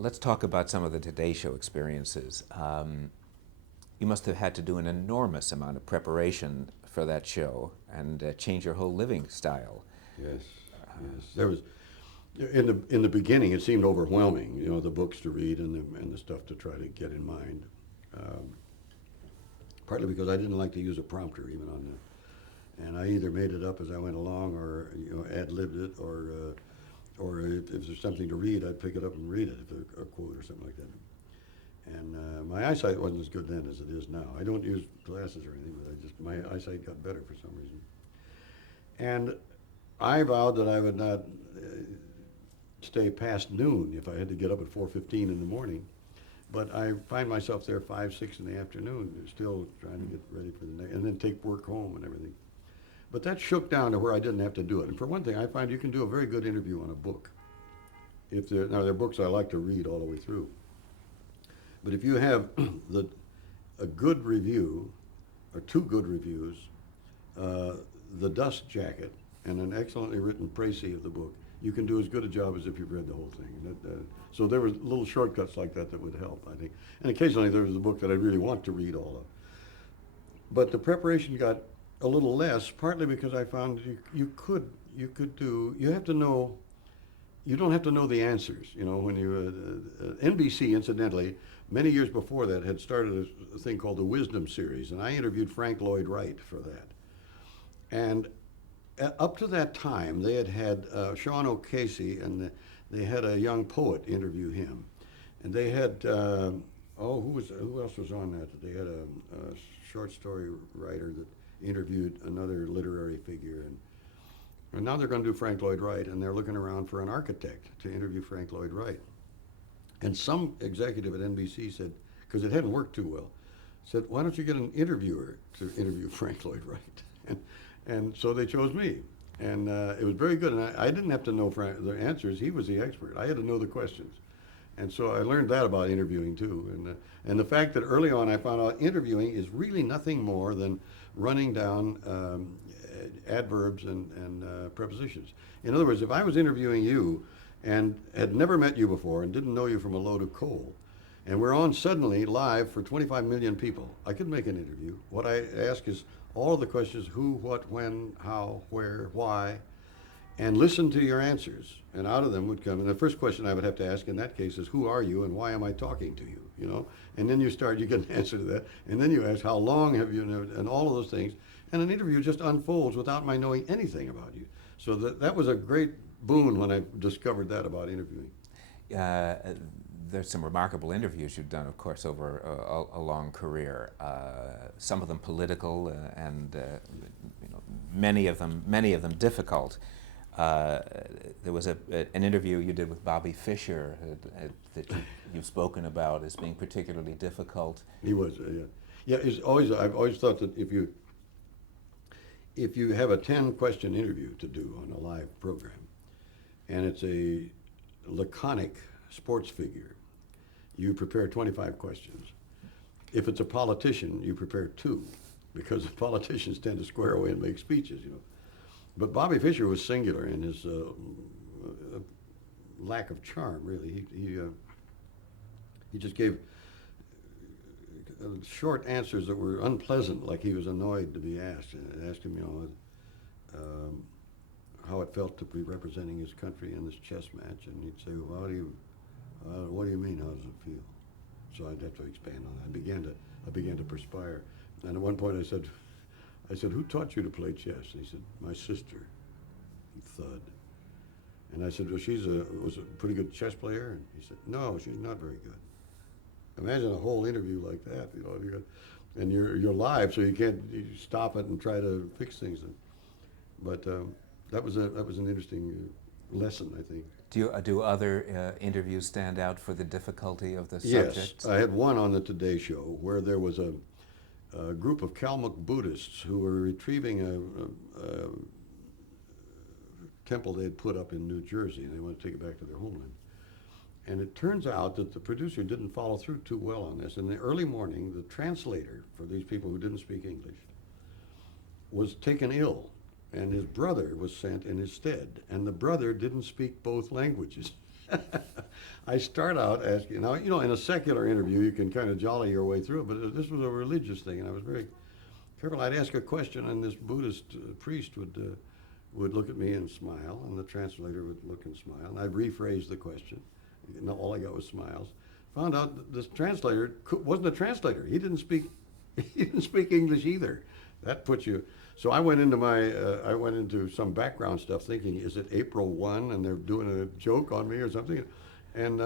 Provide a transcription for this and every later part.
let's talk about some of the Today Show experiences. You must have had to do an enormous amount of preparation for that show and change your whole living style. Yes, yes. There was in the beginning. It seemed overwhelming. You know, the books to read and the stuff to try to get in mind. Um, Partly because I didn't like to use a prompter even on that, and I either made it up as I went along, or ad-libbed it, or if there's something to read, I'd pick it up and read it, if there's a quote or something like that. And my eyesight wasn't as good then as it is now. I don't use glasses or anything, but my eyesight got better for some reason. And I vowed that I would not stay past noon if I had to get up at 4:15 in the morning. But I find myself there 5, 6 in the afternoon, still trying to get ready for the next, and then take work home and everything. But that shook down to where I didn't have to do it. And for one thing, I find you can do a very good interview on a book. Now, there are books I like to read all the way through. But if you have a good review, or 2 good reviews, the dust jacket, and an excellently written précis of the book, you can do as good a job as if you've read the whole thing. So there were little shortcuts like that would help, I think. And occasionally there was a book that I really want to read all of. But the preparation got a little less, partly because I found you have to know, you don't have to know the answers. You know, when NBC, incidentally, many years before that, had started a thing called the Wisdom Series, and I interviewed Frank Lloyd Wright for that. And up to that time, they had Sean O'Casey, and they had a young poet interview him. And they had, who else was on that? They had a short story writer that interviewed another literary figure. And now they're going to do Frank Lloyd Wright, and they're looking around for an architect to interview Frank Lloyd Wright. And some executive at NBC said, because it hadn't worked too well, said, why don't you get an interviewer to interview Frank Lloyd Wright? And so they chose me. And it was very good. And I didn't have to know the answers. He was the expert. I had to know the questions. And so I learned that about interviewing, too. And the fact that early on I found out interviewing is really nothing more than running down adverbs and prepositions. In other words, if I was interviewing you and had never met you before and didn't know you from a load of coal, and we're on suddenly live for 25 million people, I could make an interview. What I ask is all of the questions: who, what, when, how, where, why, and listen to your answers. And out of them would come, and the first question I would have to ask in that case is, who are you and why am I talking to you? You know, and then you get an answer to that, and then you ask, how long have you known, and all of those things. And an interview just unfolds without my knowing anything about you. So that was a great boon when I discovered that about interviewing. There's some remarkable interviews you've done, of course, over a long career. Some of them political, and many of them difficult. There was an interview you did with Bobby Fischer that you've spoken about as being particularly difficult. He was, yeah. I've always thought that if you have a 10-question interview to do on a live program, and it's a laconic sports figure, you prepare 25 questions. If it's a politician, you prepare 2, because politicians tend to square away and make speeches, you know. But Bobby Fischer was singular in his lack of charm, really. He just gave short answers that were unpleasant, like he was annoyed to be asked. And I asked him, how it felt to be representing his country in this chess match, and he'd say, well, what do you mean, how does it feel? So I'd have to expand on that. I began to perspire. And at one point I said, who taught you to play chess? And he said, my sister. He thud. And I said, well, was a pretty good chess player? And he said, no, she's not very good. Imagine a whole interview like that, and you're live, so you stop it and try to fix things. But that was an interesting lesson, I think. Do other interviews stand out for the difficulty of the subject? Yes, I had one on the Today Show where there was a group of Kalmuk Buddhists who were retrieving a temple they had put up in New Jersey, and they wanted to take it back to their homeland. And it turns out that the producer didn't follow through too well on this. In the early morning, the translator for these people who didn't speak English was taken ill, and his brother was sent in his stead, and the brother didn't speak both languages. I start out asking, now, in a secular interview, you can kind of jolly your way through it, but this was a religious thing, and I was very careful. I'd ask a question, and this Buddhist priest would look at me and smile, and the translator would look and smile, and I'd rephrase the question. All I got was smiles. Found out that this translator wasn't a translator. He didn't speak English either. That puts you. So I went into some background stuff, thinking, is it April 1 and they're doing a joke on me or something? And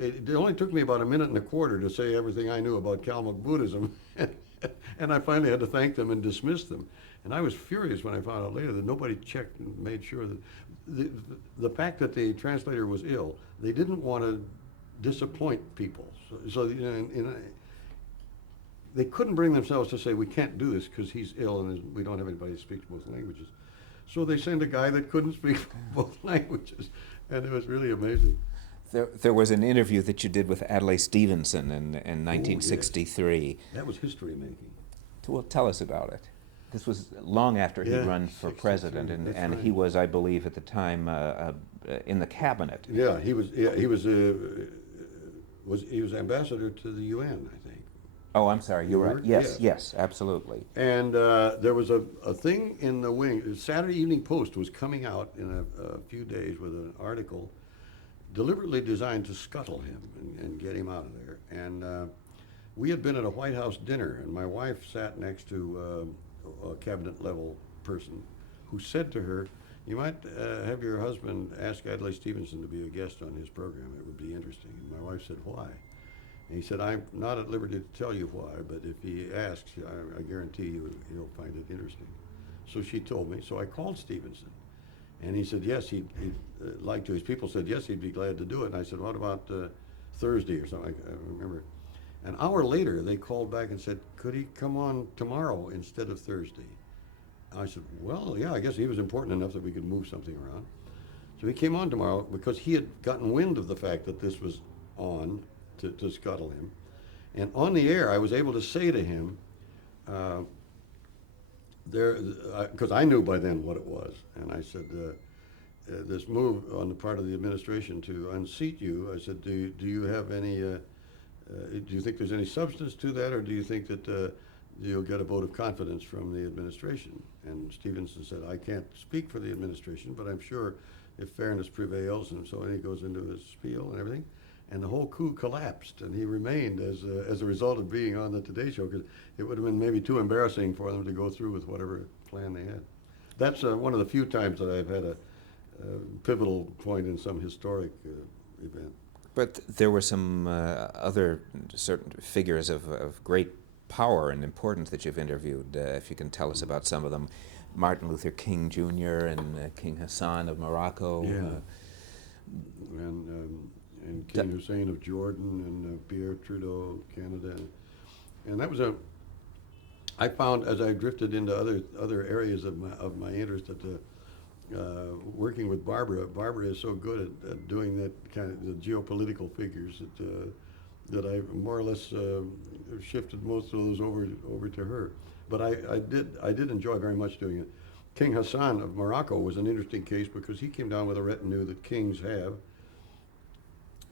it only took me about a minute and a quarter to say everything I knew about Kalmuk Buddhism, and I finally had to thank them and dismiss them. And I was furious when I found out later that nobody checked and made sure that the fact that the translator was ill, they didn't want to disappoint people. So they couldn't bring themselves to say, we can't do this because he's ill and we don't have anybody who speaks both languages. So they sent a guy that couldn't speak both languages, and it was really amazing. There was an interview that you did with Adlai Stevenson in 1963. Yes. That was history making. Well, tell us about it. This was long after he'd run for president, and right. he was, I believe, at the time in the cabinet. Yeah, he was ambassador to the UN, I think. Oh, I'm sorry, you're right. Yes, absolutely. And there was a thing in the wing. The Saturday Evening Post was coming out in a few days with an article deliberately designed to scuttle him and get him out of there. And we had been at a White House dinner, and my wife sat next to a cabinet level person who said to her, you might have your husband ask Adlai Stevenson to be a guest on his program. It would be interesting. And my wife said, why? And he said, I'm not at liberty to tell you why, but if he asks, I guarantee you he'll find it interesting. So she told me. So I called Stevenson. And he said, yes, he'd like to. His people said, yes, he'd be glad to do it. And I said, what about Thursday or something? I remember. An hour later, they called back and said, could he come on tomorrow instead of Thursday? I said, well, yeah, I guess he was important enough that we could move something around. So he came on tomorrow because he had gotten wind of the fact that this was on to scuttle him. And on the air, I was able to say to him, because I knew by then what it was, and I said, this move on the part of the administration to unseat you, I said, do you have any, do you think there's any substance to that, or do you think that you'll get a vote of confidence from the administration? And Stevenson said, I can't speak for the administration, but I'm sure if fairness prevails, and so he goes into his spiel and everything. And the whole coup collapsed, and he remained as a result of being on the Today Show, because it would have been maybe too embarrassing for them to go through with whatever plan they had. That's one of the few times that I've had a pivotal point in some historic event. But there were some other certain figures of great power and importance that you've interviewed, if you can tell us about some of them. Martin Luther King Jr. and King Hassan of Morocco. Yeah. And King Hussein of Jordan, and Pierre Trudeau, Canada. And that was I found as I drifted into other areas of my interest that working with Barbara is so good at doing that kind of the geopolitical figures that I more or less shifted most of those over to her. But I did enjoy very much doing it. King Hassan of Morocco was an interesting case because he came down with a retinue that kings have.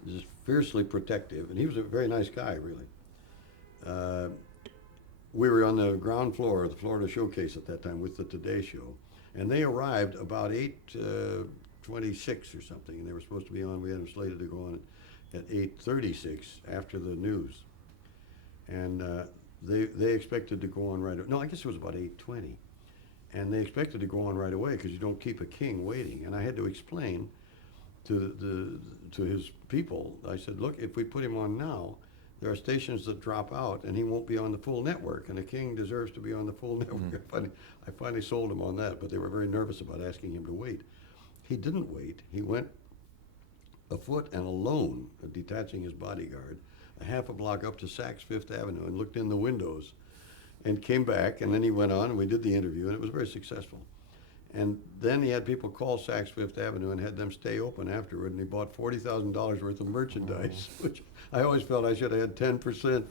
Just fiercely protective, and he was a very nice guy, really. We were on the ground floor of the Florida Showcase at that time with the Today Show, and they arrived about 8:26 or something, and they were supposed to be on. We had them slated to go on at 8:36 after the news, and they expected to go on right away. No, I guess it was about 8:20, and they expected to go on right away because you don't keep a king waiting. And I had to explain to his people. I said, look, if we put him on now, there are stations that drop out and he won't be on the full network, and a king deserves to be on the full network. I finally sold him on that, but they were very nervous about asking him to wait. He didn't wait. He went afoot and alone, detaching his bodyguard, a half a block up to Saks Fifth Avenue, and looked in the windows and came back, and then he went on and we did the interview, and it was very successful. And then he had people call Saks Fifth Avenue and had them stay open afterward, and he bought $40,000 worth of merchandise, which I always felt I should have had 10%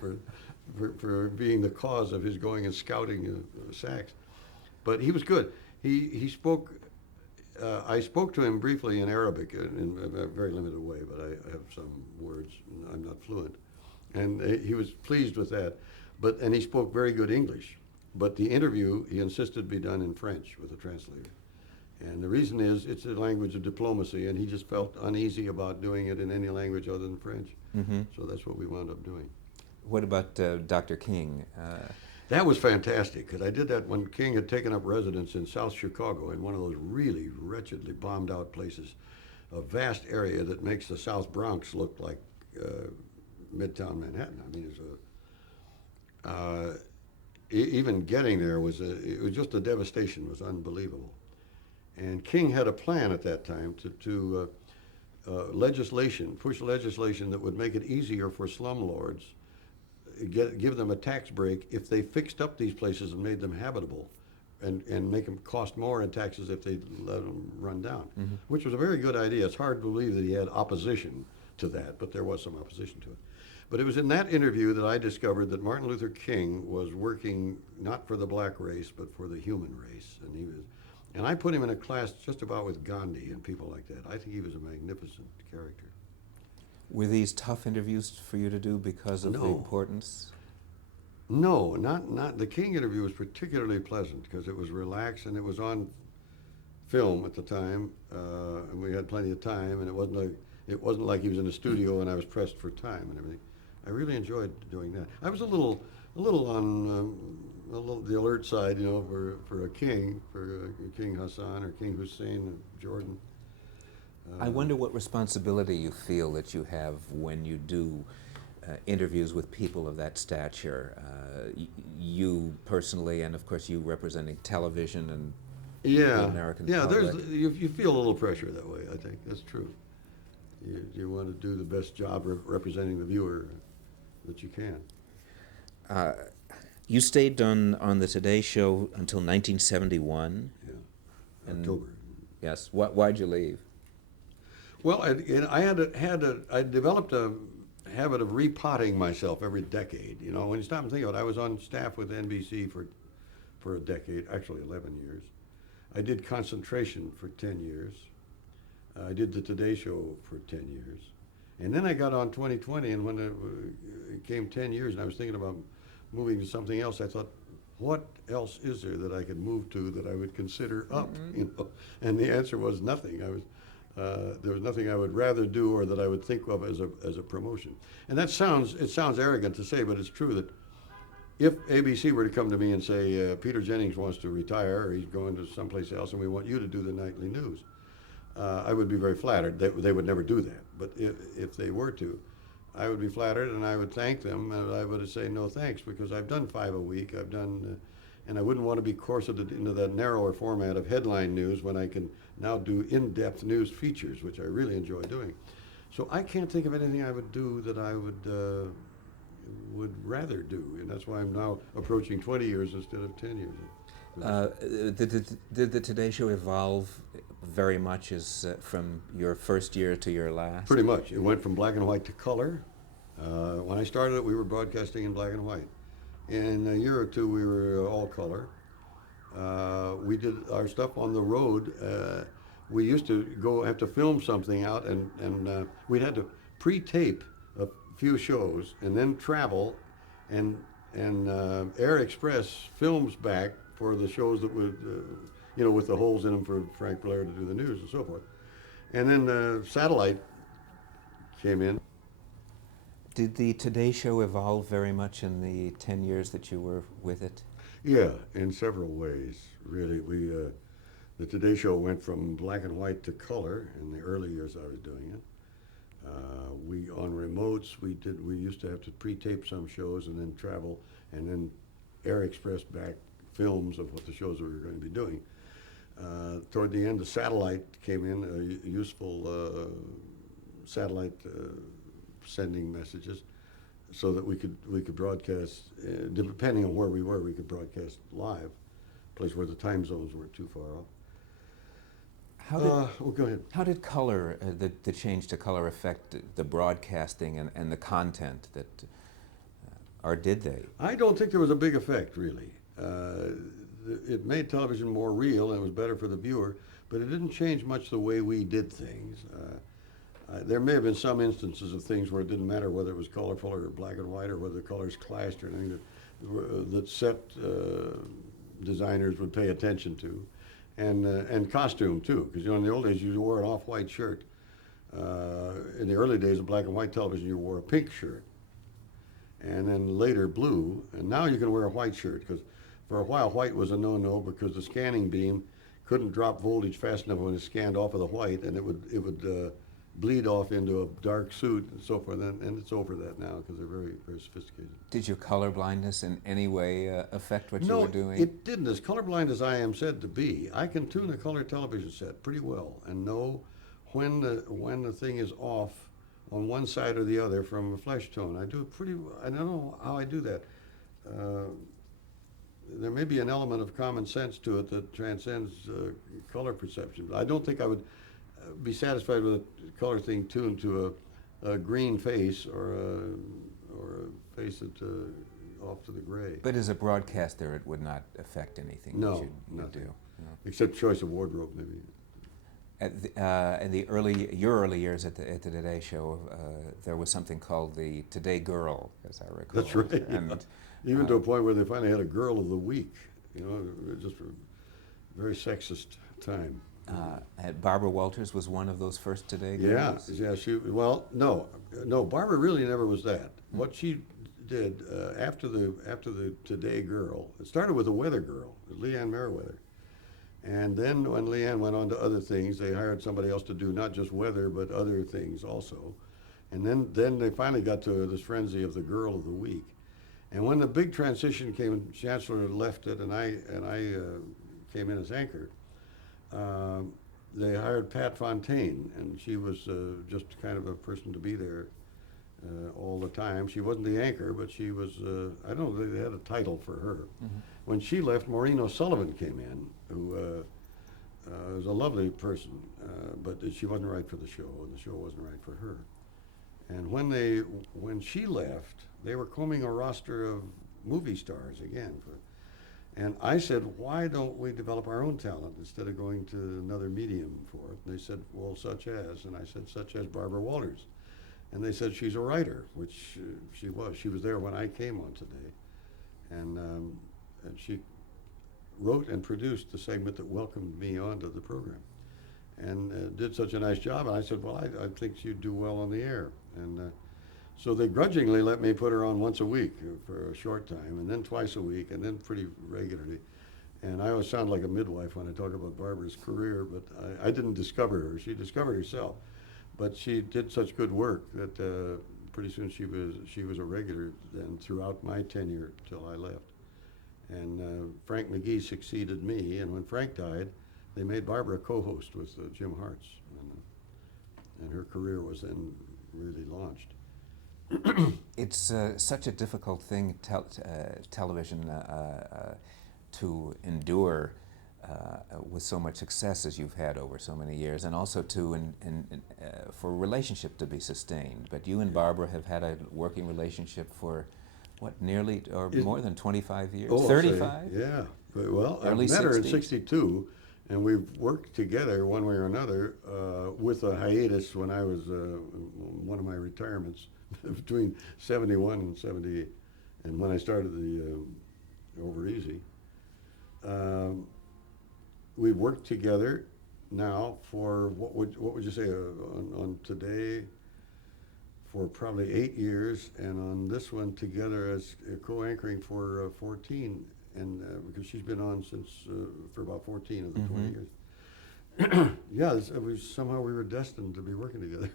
for being the cause of his going and scouting Saks. But he was good. He spoke I spoke to him briefly in Arabic in a very limited way, but I have some words. I'm not fluent, and he was pleased with that. And he spoke very good English. But the interview, he insisted, be done in French with a translator. And the reason is it's a language of diplomacy, and he just felt uneasy about doing it in any language other than French. Mm-hmm. So that's what we wound up doing. What about Dr. King? That was fantastic, because I did that when King had taken up residence in South Chicago, in one of those really wretchedly bombed out places, a vast area that makes the South Bronx look like Midtown Manhattan. I mean, even getting there it was just a devastation. It was unbelievable. And King had a plan at that time to push legislation that would make it easier for slumlords, give them a tax break if they fixed up these places and made them habitable, and make them cost more in taxes if they let them run down, Mm-hmm. which was a very good idea. It's hard to believe that he had opposition to that, but there was some opposition to it. But it was in that interview that I discovered that Martin Luther King was working not for the black race, but for the human race. And I put him in a class just about with Gandhi and people like that. I think he was a magnificent character. Were these tough interviews for you to do because of the No. importance? No, not the King interview was particularly pleasant because it was relaxed and it was on film at the time, and we had plenty of time, and it wasn't like he was in the studio and I was pressed for time and everything. I really enjoyed doing that. I was a little on the alert side, for a king, King Hassan or King Hussein of Jordan. I wonder what responsibility you feel that you have when you do interviews with people of that stature. You personally, and of course you representing television and the American public. You feel a little pressure that way. I think that's true. You want to do the best job representing the viewer that you can. You stayed on the Today Show until 1971. Yeah, And- October. Yes. Why'd you leave? Well, I developed a habit of repotting myself every decade. When you stop and think about it, I was on staff with NBC for a decade, actually 11 years. I did Concentration for 10 years. I did the Today Show for 10 years. And then I got on 2020, and when it came 10 years and I was thinking about moving to something else, I thought, what else is there that I could move to that I would consider up? Mm-hmm. And the answer was nothing. There was nothing I would rather do or that I would think of as a promotion. And it sounds arrogant to say, but it's true that if ABC were to come to me and say, Peter Jennings wants to retire, or he's going to someplace else, and we want you to do the nightly news, I would be very flattered. They would never do that. But if they were to, I would be flattered, and I would thank them, and I would say no thanks, because I've done 5 a week. And I wouldn't want to be corseted into that narrower format of headline news when I can now do in-depth news features, which I really enjoy doing. So I can't think of anything I would do that I would rather do, and that's why I'm now approaching 20 years instead of 10 years. Did the Today Show evolve very much from your first year to your last? Pretty much. It went from black and white to color. When I started it, we were broadcasting in black and white. In a year or two, we were all color. We did our stuff on the road. We used to have to film something out, and we'd had to pre-tape a few shows and then travel, and Air Express films back for the shows that would, with the holes in them for Frank Blair to do the news and so forth. And then satellite came in. Did the Today Show evolve very much in the 10 years that you were with it? Yeah, in several ways, really. The Today Show went from black and white to color in the early years I was doing it. On remotes, we used to have to pre-tape some shows and then travel, and then Air Express back films of what the shows we were going to be doing. Toward the end, the satellite came in, a useful satellite sending messages, so that we could broadcast, depending on where we were, we could broadcast live, a place where the time zones weren't too far off. Go ahead. How did color, the change to color, affect the broadcasting and the content or did they? I don't think there was a big effect, really. It made television more real, and it was better for the viewer, but it didn't change much the way we did things. There may have been some instances of things where it didn't matter whether it was colorful or black and white or whether the colors clashed or anything that set designers would pay attention to, and costume too, because in the old days you wore an off-white shirt. In the early days of black and white television, you wore a pink shirt, and then later blue, and now you can wear a white shirt, because for a while white was a no-no because the scanning beam couldn't drop voltage fast enough when it scanned off of the white, and it would bleed off into a dark suit and so forth, and it's over that now because they're very, very sophisticated. Did your color blindness in any way affect what you were doing? No, it didn't. As colorblind as I am said to be, I can tune a color television set pretty well and know when the thing is off on one side or the other from a flesh tone. I do it pretty well. I don't know how I do that. There may be an element of common sense to it that transcends color perception. I don't think I would be satisfied with a color thing tuned to a green face or a face that off to the gray. But as a broadcaster, it would not affect anything No, that you nothing. do. No. Except choice of wardrobe, maybe. In your early years at the Today Show, there was something called the Today Girl, as I recall. That's right. And, even to a point where they finally had a Girl of the Week. You know, just a very sexist time. Barbara Walters was one of those first Today Yeah, Girls? yeah. No. Barbara really never was that. What she did after the Today Girl, it started with a weather girl, Leanne Merriweather, and then when Leanne went on to other things, they hired somebody else to do not just weather but other things also, and then they finally got to this frenzy of the Girl of the Week, and when the big transition came, Chancellor left it, and I came in as anchor. They hired Pat Fontaine, and she was just kind of a person to be there all the time. She wasn't the anchor, but she was, I don't know, they had a title for her. Mm-hmm. When she left, Maureen O'Sullivan came in, who was a lovely person, but she wasn't right for the show, and the show wasn't right for her. And when she left, they were combing a roster of movie stars again. And I said, why don't we develop our own talent instead of going to another medium for it? And they said, well, such as. And I said, such as Barbara Walters. And they said, she's a writer, which she was. She was there when I came on Today. And she wrote and produced the segment that welcomed me onto the program. And did such a nice job. And I said, well, I think she'd do well on the air. And so they grudgingly let me put her on once a week for a short time, and then twice a week, and then pretty regularly. And I always sound like a midwife when I talk about Barbara's career, but I didn't discover her. She discovered herself. But she did such good work that pretty soon she was a regular then throughout my tenure till I left. And Frank McGee succeeded me, and when Frank died, they made Barbara a co-host with Jim Hartz, and her career was then really launched. It's such a difficult thing, television, to endure with so much success as you've had over so many years, and also for a relationship to be sustained. But you and Barbara have had a working relationship for, what, nearly or more than 25 years? Oh, 35? Yeah. Well, I Early met her in 60s? '62, and we've worked together one way or another with a hiatus when I was one of my retirements between 71 and 70, and when I started the Over Easy. We've worked together now for what would you say on Today for probably 8 years, and on this one together as co-anchoring for 14, and because she's been on since for about 14 of the 20 years. Yeah, somehow we were destined to be working together.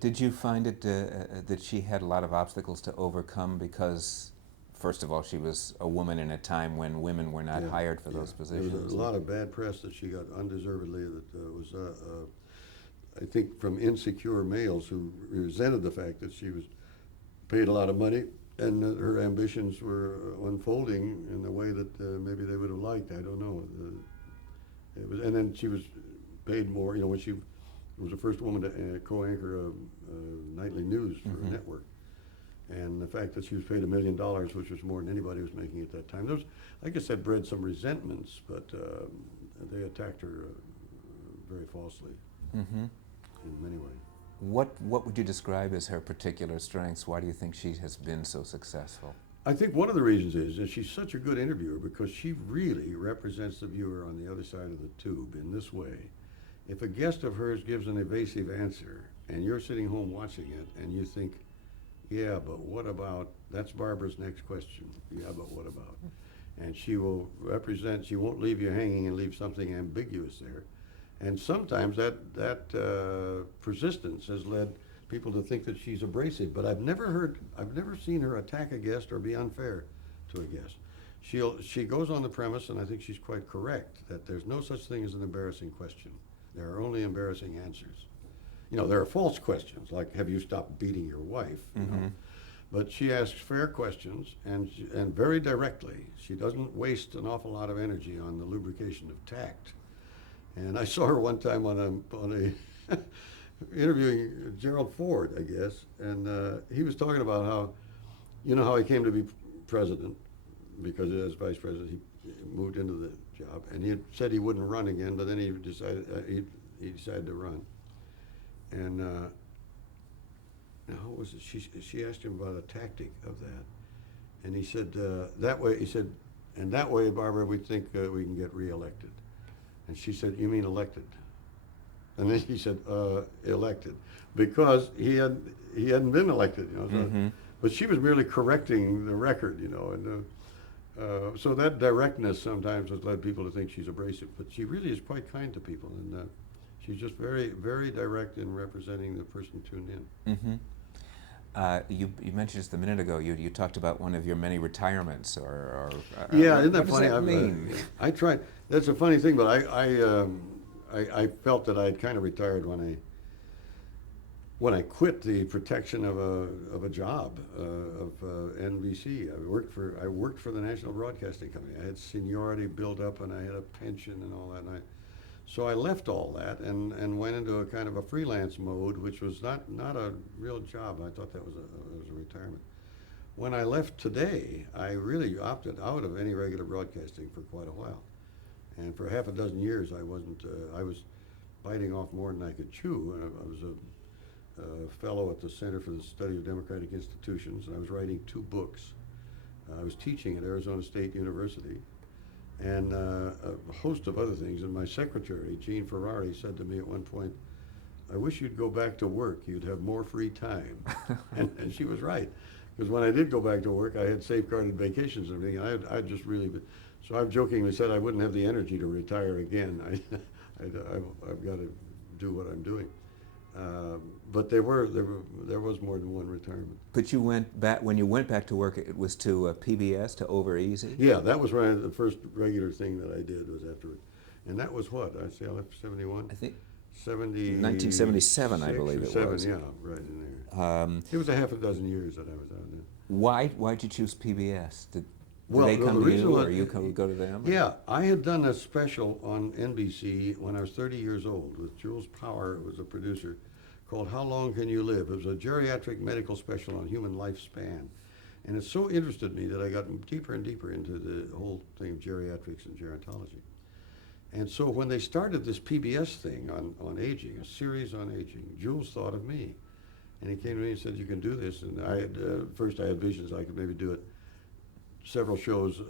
Did you find it that she had a lot of obstacles to overcome because, first of all, she was a woman in a time when women were not hired for those positions? There was a lot of bad press that she got undeservedly that was, I think, from insecure males who resented the fact that she was paid a lot of money and that her ambitions were unfolding in a way that maybe they would have liked. I don't know. And then she was paid more, when she was the first woman to co-anchor nightly news for a network. And the fact that she was paid $1 million, which was more than anybody was making at that time. I guess that bred some resentments, but they attacked her very falsely Mm-hmm. in many ways. What would you describe as her particular strengths? Why do you think she has been so successful? I think one of the reasons is that she's such a good interviewer because she really represents the viewer on the other side of the tube in this way. If a guest of hers gives an evasive answer and you're sitting home watching it and you think, yeah, but what about, that's Barbara's next question. Yeah, but what about? And she will represent, she won't leave you hanging and leave something ambiguous there. And sometimes that persistence has led people to think that she's abrasive, but I've never seen her attack a guest or be unfair to a guest. She goes on the premise, and I think she's quite correct, that there's no such thing as an embarrassing question. There are only embarrassing answers. You know, there are false questions, like, have you stopped beating your wife? You know? But she asks fair questions, and very directly. She doesn't waste an awful lot of energy on the lubrication of tact. And I saw her one time on a interviewing Gerald Ford, I guess, and he was talking about how, you know, how he came to be president, because as vice president he moved into the job, and he had said he wouldn't run again, but then he decided he decided to run. And now what was it? She asked him about a tactic of that, and he said that way. He said, and that way, Barbara, we think we can get reelected. And she said, you mean elected? And then he said, elected, because he hadn't been elected, you know. So, but she was merely correcting the record, you know, and so that directness sometimes has led people to think she's abrasive, but she really is quite kind to people, and she's just very, very direct in representing the person tuned in. You mentioned just a minute ago, you talked about one of your many retirements, or yeah, what, isn't that what funny? does that mean? I tried. That's a funny thing, but I felt that I had kind of retired when I quit the protection of a job of NBC. I worked for the National Broadcasting Company. I had seniority built up, and I had a pension and all that. And so I left all that and went into a kind of a freelance mode, which was not a real job. I thought that was a retirement. When I left today, I really opted out of any regular broadcasting for quite a while. And for half a dozen years, I was biting off more than I could chew. And I was a fellow at the Center for the Study of Democratic Institutions, and I was writing 2 books. I was teaching at Arizona State University, and a host of other things. And my secretary, Jean Ferrari, said to me at one point, I wish you'd go back to work. You'd have more free time. and she was right. Because when I did go back to work, I had safeguarded vacations and everything. I just really, so I've jokingly said I wouldn't have the energy to retire again. I've got to do what I'm doing. But there was more than one retirement. But you went back, when you went back to work, it was to PBS, to Over Easy? Yeah, that was the first regular thing that I did was after it. And that was what? I say I left 71? I think 1977, I believe it was. Yeah, right in there. It was a half a dozen years that I was out there. Why'd you choose PBS? Did Well, they the come to reason you, was- or you go to them? Yeah, I had done a special on NBC when I was 30 years old with Jules Power, who was a producer, called How Long Can You Live? It was a geriatric medical special on human lifespan. And it so interested me that I got deeper and deeper into the whole thing of geriatrics and gerontology. And so when they started this PBS thing on aging, a series on aging, Jules thought of me. And he came to me and said, you can do this. And I had, first I had visions I could maybe do it several shows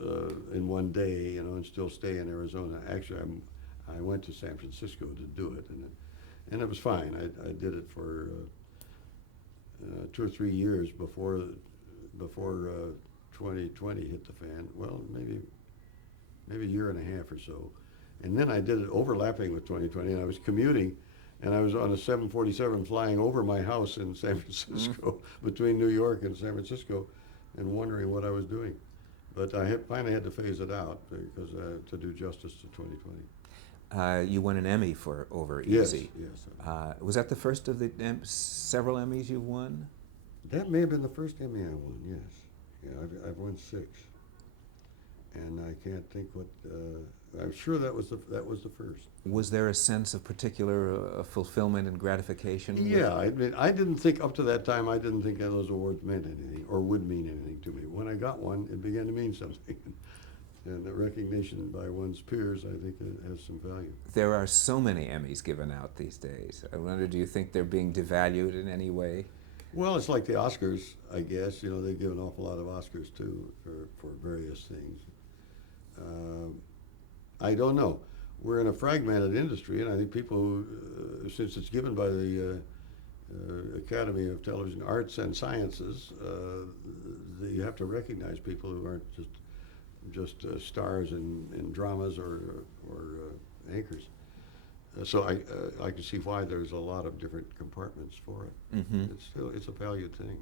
in one day, you know, and still stay in Arizona. Actually, I went to San Francisco to do it, and it was fine. I did it for 2 or 3 years before 2020 hit the fan. Well, maybe a year and a half or so. And then I did it overlapping with 2020, and I was commuting, and I was on a 747 flying over my house in San Francisco, between New York and San Francisco, and wondering what I was doing. But I finally had to phase it out because to do justice to 2020. You won an Emmy for Over Yes, Easy. yes. Was that the first of the several Emmys you've won? That may have been the first Emmy I won, yes. Yeah, I've won 6. And I can't think what, I'm sure that was the first. Was there a sense of particular fulfillment and gratification? Yeah, I mean, I didn't think, up to that time, I didn't think that those awards meant anything or would mean anything to me. When I got one, it began to mean something. And the recognition by one's peers, I think, has some value. There are so many Emmys given out these days. I wonder, do you think they're being devalued in any way? Well, it's like the Oscars, I guess. You know, they give an awful lot of Oscars too for various things. I don't know. We're in a fragmented industry, and I think people, since it's given by the Academy of Television Arts and Sciences, you have to recognize people who aren't just stars in dramas or anchors. So I can see why there's a lot of different compartments for it. Mm-hmm. It's a valued thing.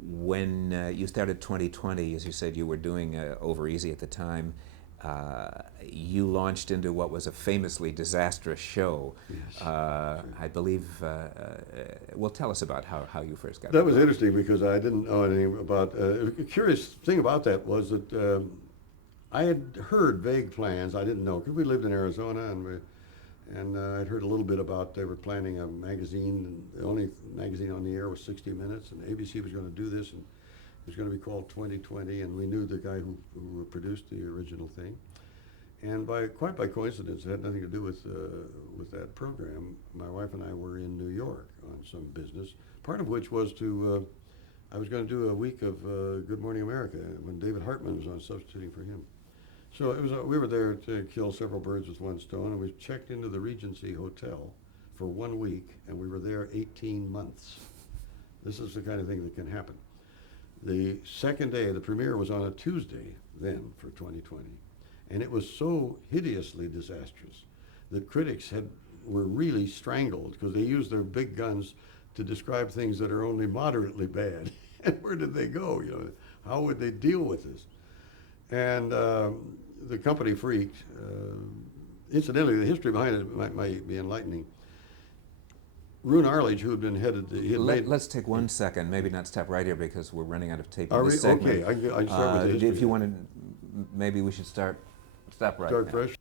When you started 2020, as you said, you were doing Over Easy at the time. You launched into what was a famously disastrous show. Yes. I believe. Well, tell us about how you first got. That was interesting because I didn't know anything about. A curious thing about that was that I had heard vague plans. I didn't know because we lived in Arizona, and I'd heard a little bit about they were planning a magazine. And the only magazine on the air was 60 Minutes, and ABC was going to do this, and it was going to be called 2020. And we knew the guy who produced the original thing. And quite by coincidence, it had nothing to do with that program. My wife and I were in New York on some business, part of which was I was going to do a week of Good Morning America when David Hartman was on, substituting for him. So we were there to kill several birds with one stone, and we checked into the Regency Hotel for 1 week, and we were there 18 months. This is the kind of thing that can happen. The second day, the premiere was on a Tuesday then for 2020, and it was so hideously disastrous that critics were really strangled because they used their big guns to describe things that are only moderately bad. And where did they go? You know, how would they deal with this? And the company freaked. Incidentally, the history behind it might be enlightening. Rune Arledge, who had been headed, Let's take 1 second, maybe not stop right here because we're running out of tape. Are in we? this segment. Okay, I can start with the history. If you want to, maybe we should stop right now. Start fresh?